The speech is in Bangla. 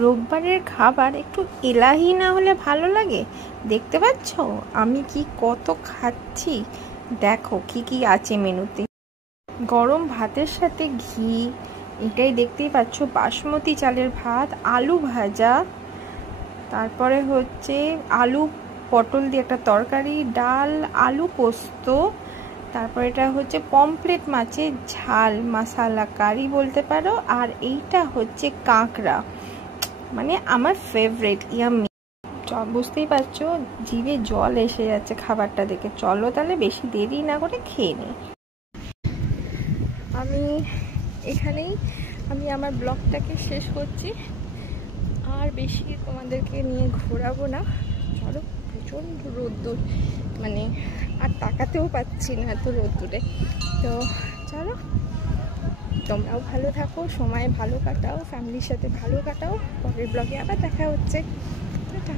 রোববারের খাবার একটু এলাহি না হলে ভালো লাগে? দেখতে পাচ্ছ আমি কি কত খাচ্ছি, দেখো কি কি আছে মেনুতে। গরম ভাতের সাথে ঘি, এটাই দেখতেই পাচ্ছ, বাসমতি চালের ভাত, আলু ভাজা, তারপরে হচ্ছে আলু পটল দিয়ে একটা তরকারি, ডাল, আলু পোস্ত, তারপর এটা হচ্ছে পমফ্রেট মাছের ঝাল মশালা কারি বলতে পারো, আর এইটা হচ্ছে কাঁকড়া, মানে আমার ফেভারিট। ইয়াম্মি, বুঝতেই পারছো জিভে জল এসে যাচ্ছে খাবারটা দেখে। চলো তাহলে বেশি দেরি না করে খেয়ে নিই। আমি এখানেই আমার ব্লগটাকে শেষ করছি, আর বেশি তোমাদেরকে নিয়ে ঘোরাবো না। চলো, প্রচণ্ড রোদ্দুর, মানে আর তাকাতেও পাচ্ছি না এত রোদ্দুরে। তো চলো, তোমরাও ভালো থাকো, সময় ভালো কাটাও, ফ্যামিলির সাথে ভালো কাটাও। পরের ব্লগে আবার দেখা হচ্ছে। টাটা।